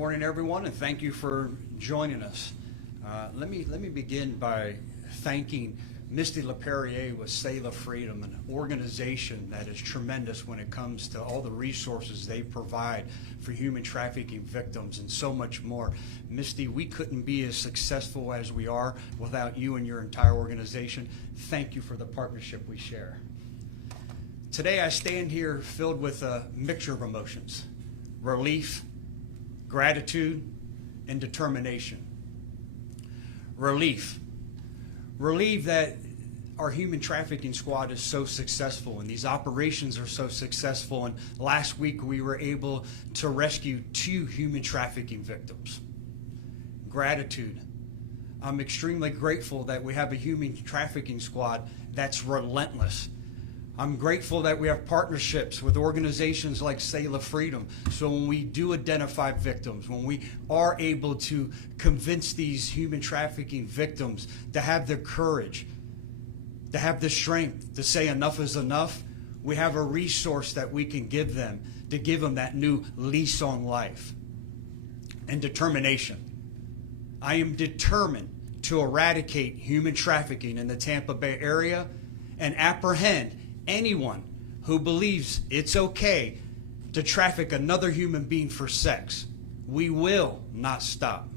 morning, everyone, and thank you for joining us. Let me begin by thanking Misty LaPerriere with Sailor Freedom, an organization that is tremendous when it comes to all the resources they provide for human trafficking victims and so much more. Misty, we couldn't be as successful as we are without you and your entire organization. Thank you for the partnership we share. Today I stand here filled with a mixture of emotions: relief, gratitude, and determination. Relief that our human trafficking squad is so successful and these operations are so successful. And last week we were able to rescue 2 human trafficking victims. Gratitude. I'm extremely grateful that we have a human trafficking squad that's relentless. I'm grateful that we have partnerships with organizations like Sailor Freedom. So when we do identify victims, when we are able to convince these human trafficking victims to have the courage, to have the strength to say enough is enough, we have a resource that we can give them to give them that new lease on life. And determination. I am determined to eradicate human trafficking in the Tampa Bay area and apprehend anyone who believes it's okay to traffic another human being for sex. We will not stop.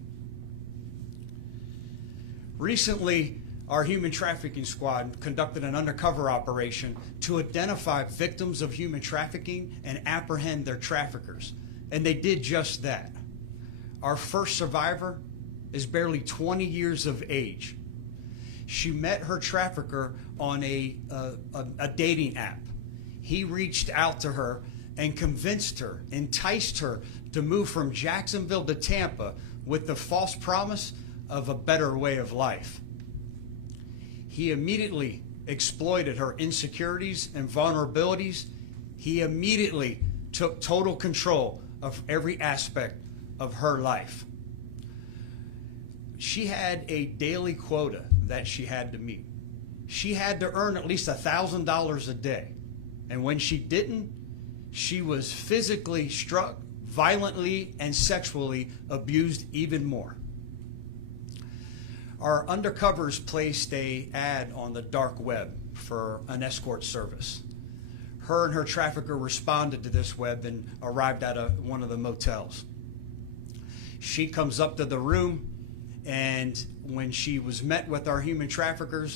Recently, our human trafficking squad conducted an undercover operation to identify victims of human trafficking and apprehend their traffickers. And they did just that. Our first survivor is barely 20 years of age. She met her trafficker on a dating app. He reached out to her and convinced her, enticed her to move from Jacksonville to Tampa with the false promise of a better way of life. He immediately exploited her insecurities and vulnerabilities. He immediately took total control of every aspect of her life. She had a daily quota that she had to meet. She had to earn at least $1,000 a day. And when she didn't, she was physically struck, violently, and sexually abused even more. Our undercovers placed an ad on the dark web for an escort service. Her and her trafficker responded to this web and arrived at one of the motels. She comes up to the room, and when she was met with our human trafficking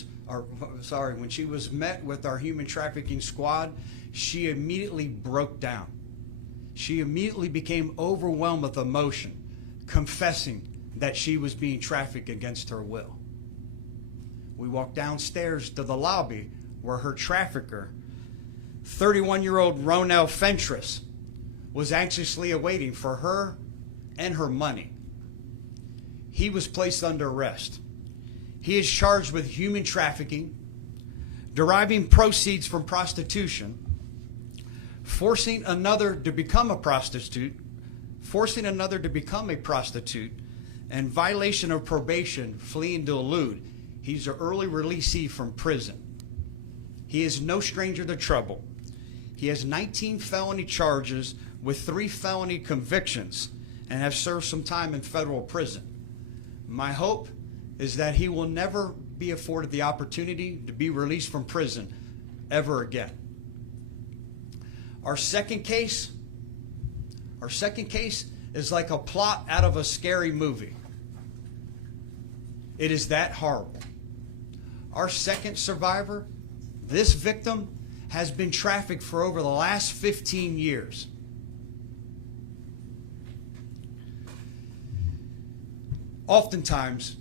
squad, she immediately broke down. She immediately became overwhelmed with emotion, confessing that she was being trafficked against her will. We walked downstairs to the lobby where her trafficker, 31-year-old Ronell Fentress, was anxiously awaiting for her and her money. He was placed under arrest. He is charged with human trafficking, deriving proceeds from prostitution, forcing another to become a prostitute, and violation of probation, fleeing to elude. He's an early releasee from prison. He is no stranger to trouble. He has 19 felony charges with 3 felony convictions and has served some time in federal prison. My hope is that he will never be afforded the opportunity to be released from prison ever again. Our second case is like a plot out of a scary movie. It is that horrible. Our second survivor, this victim, has been trafficked for over the last 15 years. Oftentimes,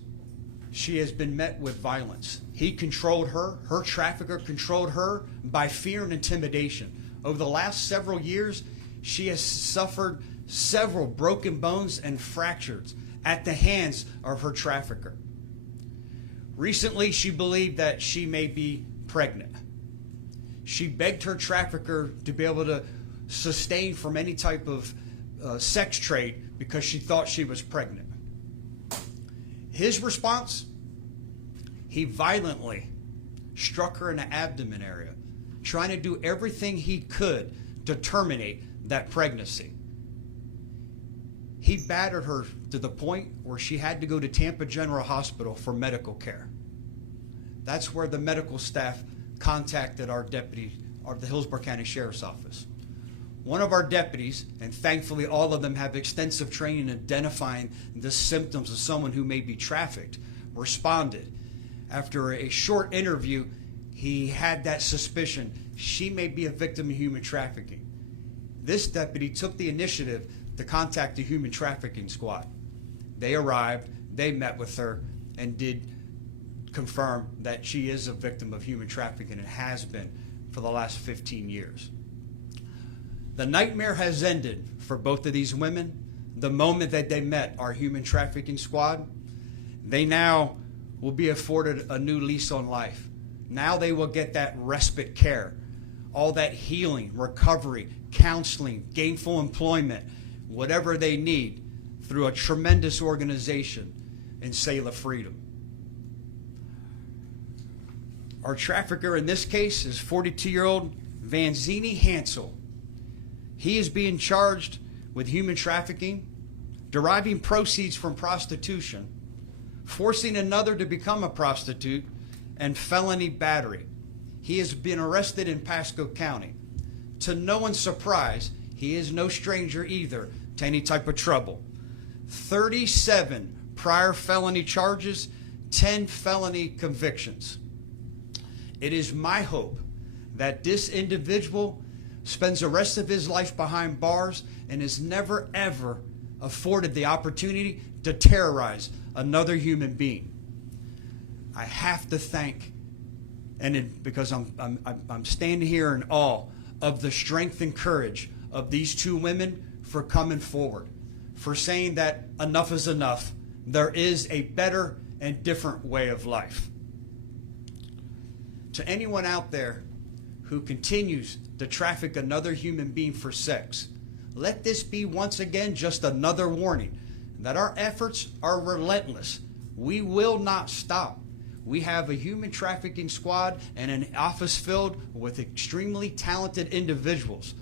she has been met with violence. He controlled her. Her trafficker controlled her by fear and intimidation. Over the last several years, she has suffered several broken bones and fractures at the hands of her trafficker. Recently, she believed that she may be pregnant. She begged her trafficker to be able to sustain from any type of sex trade because she thought she was pregnant. His response? He violently struck her in the abdomen area, trying to do everything he could to terminate that pregnancy. He battered her to the point where she had to go to Tampa General Hospital for medical care. That's where the medical staff contacted our deputy, or the Hillsborough County Sheriff's Office. One of our deputies, and thankfully all of them have extensive training in identifying the symptoms of someone who may be trafficked, responded. After a short interview, he had that suspicion she may be a victim of human trafficking. This deputy took the initiative to contact the human trafficking squad. They arrived, they met with her, and did confirm that she is a victim of human trafficking and has been for the last 15 years. The nightmare has ended for both of these women. The moment that they met our human trafficking squad, they now will be afforded a new lease on life. Now they will get that respite care, all that healing, recovery, counseling, gainful employment, whatever they need through a tremendous organization in Selah Freedom. Our trafficker in this case is 42-year-old Vanzini Hansel. He is being charged with human trafficking, deriving proceeds from prostitution, forcing another to become a prostitute, and felony battery. He has been arrested in Pasco County. To no one's surprise, he is no stranger either to any type of trouble. 37 prior felony charges, 10 felony convictions. It is my hope that this individual spends the rest of his life behind bars and is never ever afforded the opportunity to terrorize another human being. I have to thank, because I'm standing here in awe of the strength and courage of these two women for coming forward, for saying that enough is enough. There is a better and different way of life. To anyone out there who continues to traffic another human being for sex, let this be once again just another warning that our efforts are relentless. We will not stop. We have a human trafficking squad and an office filled with extremely talented individuals.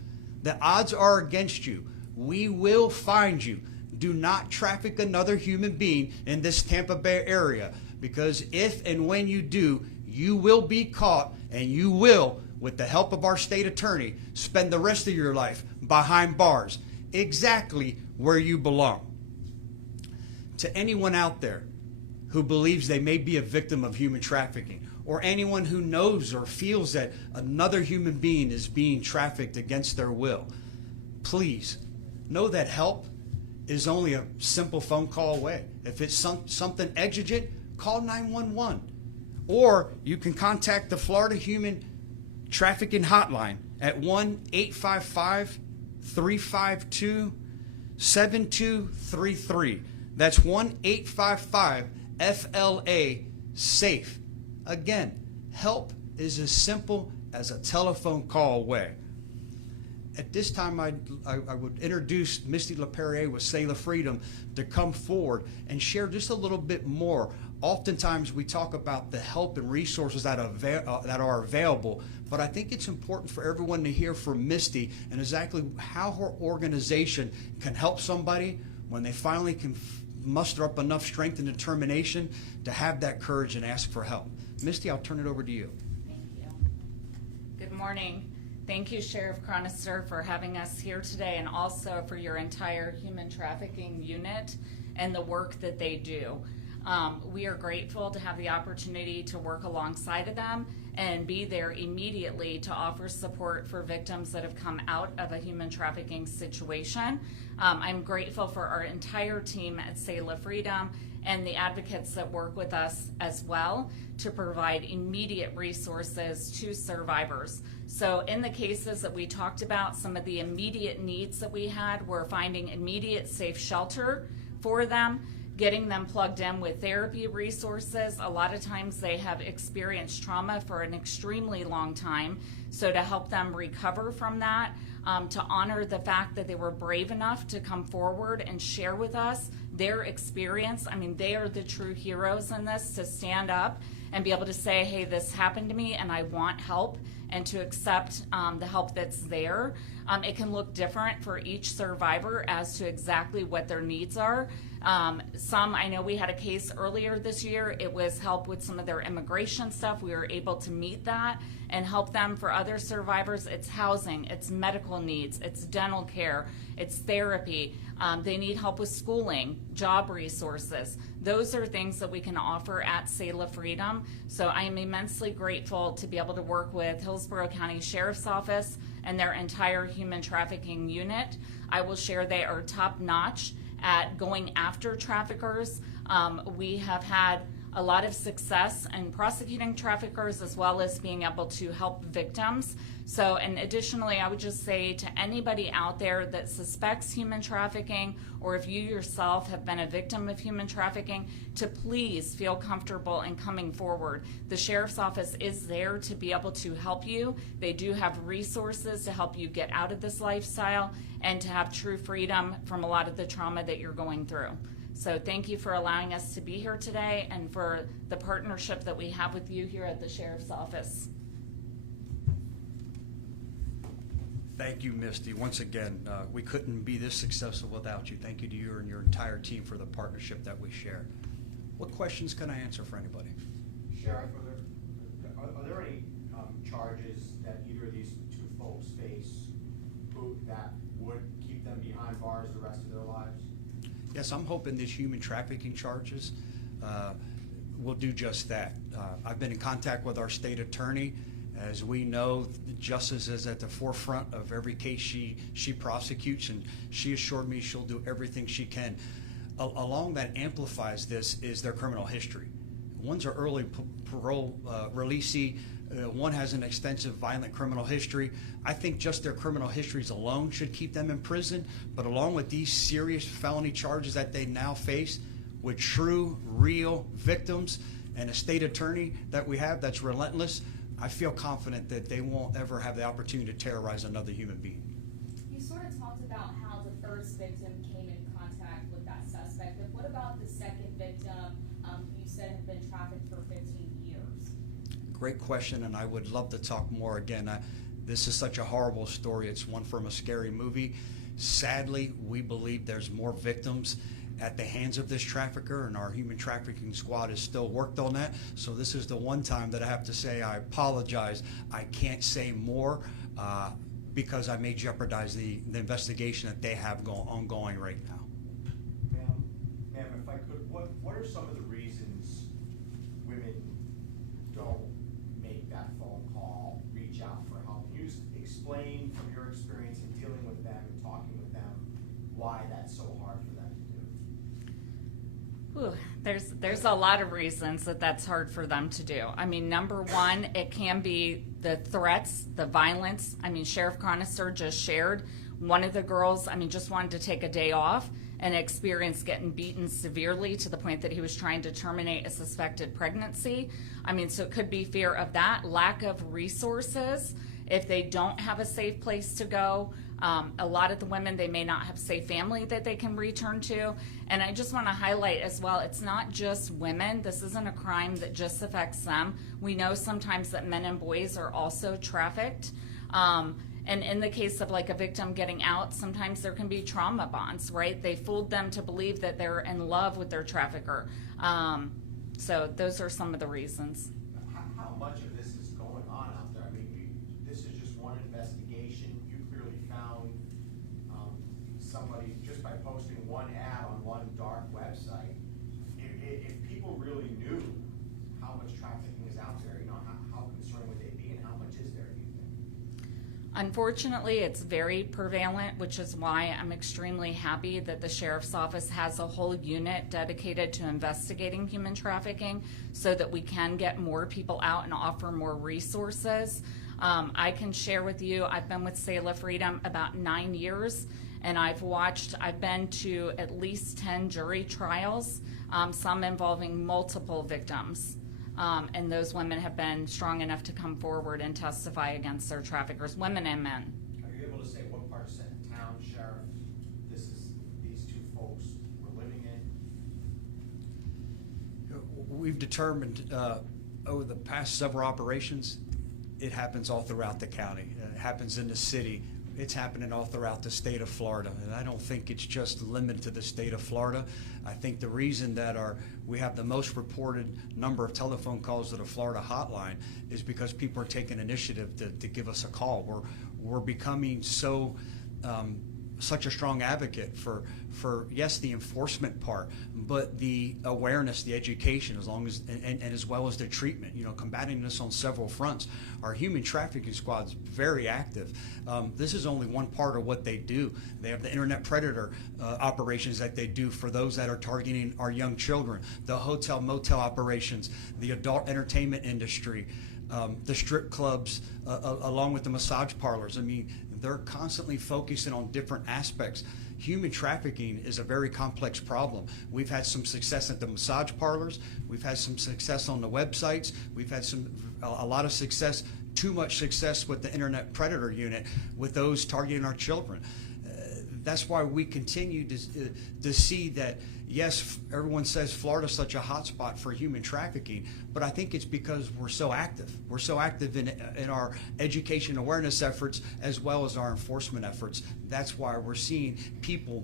The odds are against you. We will find you. Do not traffic another human being in this Tampa Bay area, because if and when you do, you will be caught, and you will, with the help of our state attorney, spend the rest of your life behind bars, exactly where you belong. To anyone out there who believes they may be a victim of human trafficking, or anyone who knows or feels that another human being is being trafficked against their will, please know that help is only a simple phone call away. If it's something exigent, call 911. Or you can contact the Florida Human Trafficking Hotline at 1-855-352-7233. That's 1-855-FLA-SAFE. Again, help is as simple as a telephone call away. At this time, I would introduce Misty LaPerriere with Selah Freedom to come forward and share just a little bit more. Oftentimes, we talk about the help and resources that are available, but I think it's important for everyone to hear from Misty and exactly how her organization can help somebody when they finally can muster up enough strength and determination to have that courage and ask for help. Misty, I'll turn it over to you. Thank you. Good morning. Thank you, Sheriff Chronister, for having us here today, and also for your entire human trafficking unit and the work that they do. We are grateful to have the opportunity to work alongside of them and be there immediately to offer support for victims that have come out of a human trafficking situation. I'm grateful for our entire team at Selah Freedom and the advocates that work with us as well to provide immediate resources to survivors. So in the cases that we talked about, some of the immediate needs that we had were finding immediate safe shelter for them, getting them plugged in with therapy resources. A lot of times they have experienced trauma for an extremely long time. So to help them recover from that, to honor the fact that they were brave enough to come forward and share with us their experience. I mean, they are the true heroes in this, to stand up and be able to say, hey, this happened to me and I want help, and to accept the help that's there. It can look different for each survivor as to exactly what their needs are. I know we had a case earlier this year. It was help with some of their immigration stuff. We were able to meet that and help them. For other survivors, it's housing, it's medical needs, it's dental care, it's therapy. They need help with schooling, job resources. Those are things that we can offer at Selah Freedom. So I am immensely grateful to be able to work with Hillsborough County Sheriff's Office and their entire human trafficking unit. I will share they are top notch at going after traffickers. We have had a lot of success in prosecuting traffickers as well as being able to help victims. So, and additionally, I would just say to anybody out there that suspects human trafficking, or if you yourself have been a victim of human trafficking, to please feel comfortable in coming forward. The Sheriff's Office is there to be able to help you. They do have resources to help you get out of this lifestyle and to have true freedom from a lot of the trauma that you're going through. So thank you for allowing us to be here today and for the partnership that we have with you here at the Sheriff's Office. Thank you, Misty. Once again, we couldn't be this successful without you. Thank you to you and your entire team for the partnership that we share. What questions can I answer for anybody? Sheriff, are there any charges that either of these two folks face that would keep them behind bars the rest of their lives? Yes, I'm hoping these human trafficking charges will do just that. I've been in contact with our state attorney. As we know, justice is at the forefront of every case she prosecutes, and she assured me she'll do everything she can. Along that amplifies this is their criminal history. One's an early parole releasee. One has an extensive violent criminal history. I think just their criminal histories alone should keep them in prison, but along with these serious felony charges that they now face with true, real victims and a state attorney that we have that's relentless, I feel confident that they won't ever have the opportunity to terrorize another human being. You sort of talked about how the first victim came in contact with that suspect, but what about the second victim who you said had been trafficked for 15 years? Great question, and I would love to talk more. Again, this is such a horrible story. It's one from a scary movie. Sadly, we believe there's more victims at the hands of this trafficker, and our human trafficking squad has still worked on that. So this is the one time that I have to say I apologize. I can't say more because I may jeopardize the investigation that they have ongoing right now. Ma'am, if I could, what are some of the reasons women don't make that phone call, reach out for help? Can you explain from your experience in dealing with them and talking with them why that's so hard for them to do? Ooh, there's a lot of reasons that that's hard for them to do. I mean, number one, it can be the threats, the violence. I mean, Sheriff Chronister just shared one of the girls, just wanted to take a day off and experienced getting beaten severely to the point that he was trying to terminate a suspected pregnancy. So it could be fear of that, lack of resources. If they don't have a safe place to go, a lot of the women, they may not have safe family that they can return to. And I just want to highlight as well, it's not just women. This isn't a crime that just affects them. We know sometimes that men and boys are also trafficked. And in the case of like a victim getting out, sometimes there can be trauma bonds, right? They fooled them to believe that they're in love with their trafficker. So those are some of the reasons. How much of this is going on out there? This is just one investigation. You clearly found somebody just by posting one ad on one dark website. If people really knew how much trafficking is out there, how concerned would they be, and how much is there, do you think? Unfortunately, it's very prevalent, which is why I'm extremely happy that the Sheriff's Office has a whole unit dedicated to investigating human trafficking so that we can get more people out and offer more resources. I can share with you, I've been with Selah Freedom about 9 years, and I've been to at least 10 jury trials, some involving multiple victims. And those women have been strong enough to come forward and testify against their traffickers, women and men. Are you able to say what part of town, Sheriff, these two folks were living in? We've determined over the past several operations, it happens all throughout the county. It happens in the city. It's happening all throughout the state of Florida. And I don't think it's just limited to the state of Florida. I think the reason that we have the most reported number of telephone calls to the Florida hotline is because people are taking initiative to give us a call. We're becoming such a strong advocate for yes, the enforcement part, but the awareness, the education, and as well as the treatment, combating this on several fronts. Our human trafficking squad's very active. This is only one part of what they do. They have the internet predator operations that they do for those that are targeting our young children, the hotel motel operations, the adult entertainment industry, the strip clubs, along with the massage parlors. I mean, they're constantly focusing on different aspects. Human trafficking is a very complex problem. We've had some success at the massage parlors. We've had some success on the websites. We've had a lot of success, too much success with the internet predator unit, with those targeting our children. That's why we continue to see that, yes, everyone says Florida's such a hot spot for human trafficking, but I think it's because we're so active. We're so active in our education awareness efforts as well as our enforcement efforts. That's why we're seeing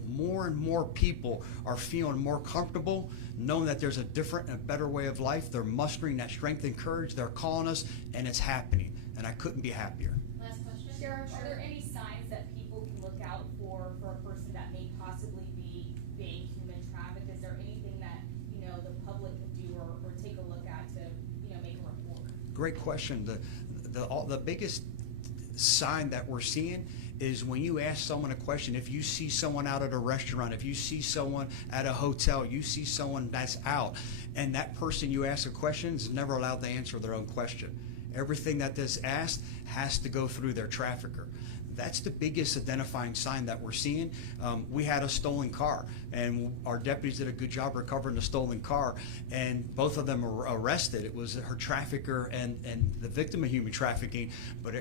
more and more people are feeling more comfortable, knowing that there's a different and better way of life. They're mustering that strength and courage. They're calling us, and it's happening. And I couldn't be happier. Last question. Sheriff, are there any signs that people can look out for a person that may possibly be being human trafficked? Is there anything that, the public can do or take a look at to, make a report? Great question. The biggest sign that we're seeing is when you ask someone a question. If you see someone out at a restaurant, if you see someone at a hotel, you see someone that's out, and that person you ask a question is never allowed to answer their own question. Everything that is asked has to go through their trafficker. That's the biggest identifying sign that we're seeing. We had a stolen car, and our deputies did a good job recovering the stolen car, and both of them were arrested. It was her trafficker and the victim of human trafficking, but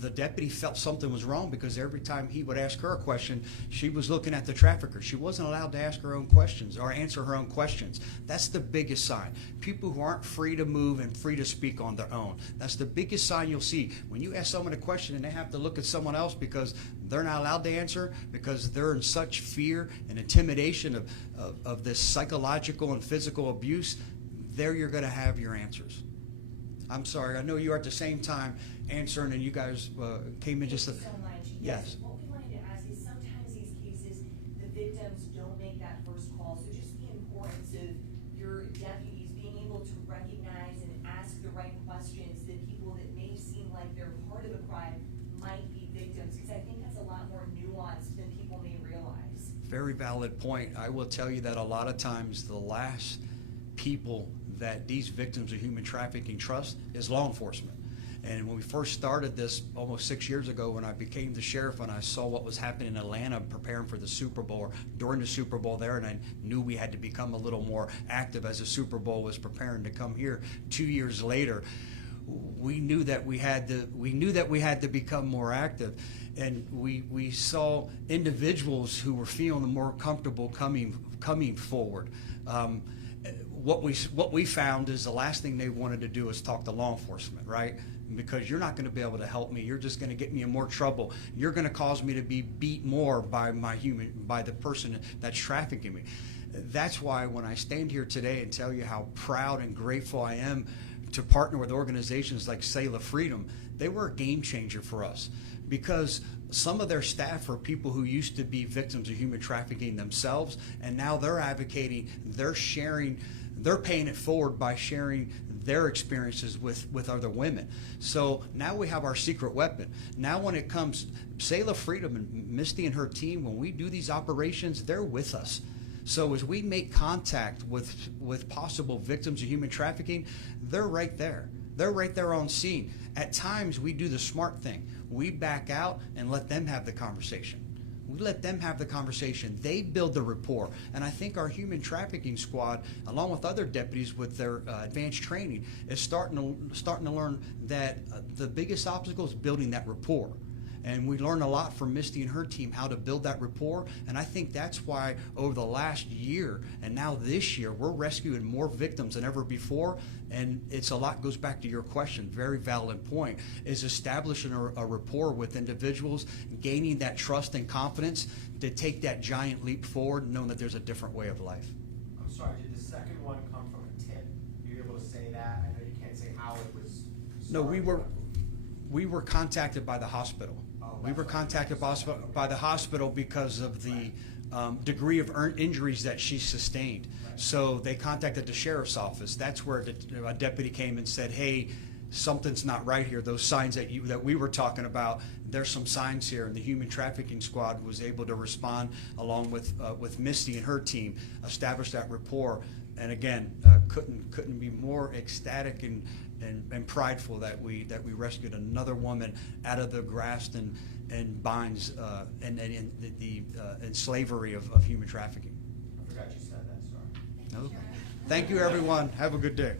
the deputy felt something was wrong because every time he would ask her a question, she was looking at the trafficker. She wasn't allowed to ask her own questions or answer her own questions. That's the biggest sign. People who aren't free to move and free to speak on their own. That's the biggest sign you'll see. When you ask someone a question and they have to look at someone else because they're not allowed to answer, because they're in such fear and intimidation of this psychological and physical abuse, there you're going to have your answers. I'm sorry, I know you are at the same time answering, and you guys came in just Thank you so much. Yes. What we wanted to ask is sometimes these cases, the victims don't make that first call. So just the importance of your deputies being able to recognize and ask the right questions that people that may seem like they're part of a crime might be victims, because I think that's a lot more nuanced than people may realize. Very valid point. I will tell you that a lot of times the last people that these victims of human trafficking trust is law enforcement. And when we first started this almost 6 years ago, when I became the sheriff and I saw what was happening in Atlanta preparing for the Super Bowl, or during the Super Bowl there, and I knew we had to become a little more active as the Super Bowl was preparing to come here 2 years later, we knew that we had to become more active. And we saw individuals who were feeling more comfortable coming forward. What we found is the last thing they wanted to do is talk to law enforcement, right? Because you're not going to be able to help me. You're just going to get me in more trouble. You're going to cause me to be beat more by the person that's trafficking me. That's why when I stand here today and tell you how proud and grateful I am to partner with organizations like Sail Freedom, they were a game changer for us, because some of their staff are people who used to be victims of human trafficking themselves, and now they're advocating, they're sharing, they're paying it forward by sharing their experiences with other women. So now we have our secret weapon. Now when it comes, Sail Freedom and Misty and her team, when we do these operations, they're with us. So as we make contact with possible victims of human trafficking, they're right there. They're right there on scene. At times, we do the smart thing. We back out and let them have the conversation. We let them have the conversation. They build the rapport. And I think our human trafficking squad, along with other deputies with their advanced training, is starting to learn that the biggest obstacle is building that rapport. And we learned a lot from Misty and her team how to build that rapport. And I think that's why over the last year and now this year, we're rescuing more victims than ever before. And it's a lot goes back to your question, very valid point, is establishing a rapport with individuals, gaining that trust and confidence to take that giant leap forward, knowing that there's a different way of life. I'm sorry, did the second one come from a tip? Are you able to say that? I know you can't say how it was No, we started. were contacted by the hospital. Oh, We were that's contacted by the hospital because of the degree of injuries that she sustained. Right. So they contacted the sheriff's office. That's where a deputy came and said, "Hey, something's not right here. Those signs that we were talking about, there's some signs here." And the human trafficking squad was able to respond along with Misty and her team, establish that rapport. And again, couldn't be more ecstatic and prideful that we rescued another woman out of the grasp and binds and slavery of human trafficking. I forgot you said that, sorry. No. Thank you, everyone. Have a good day.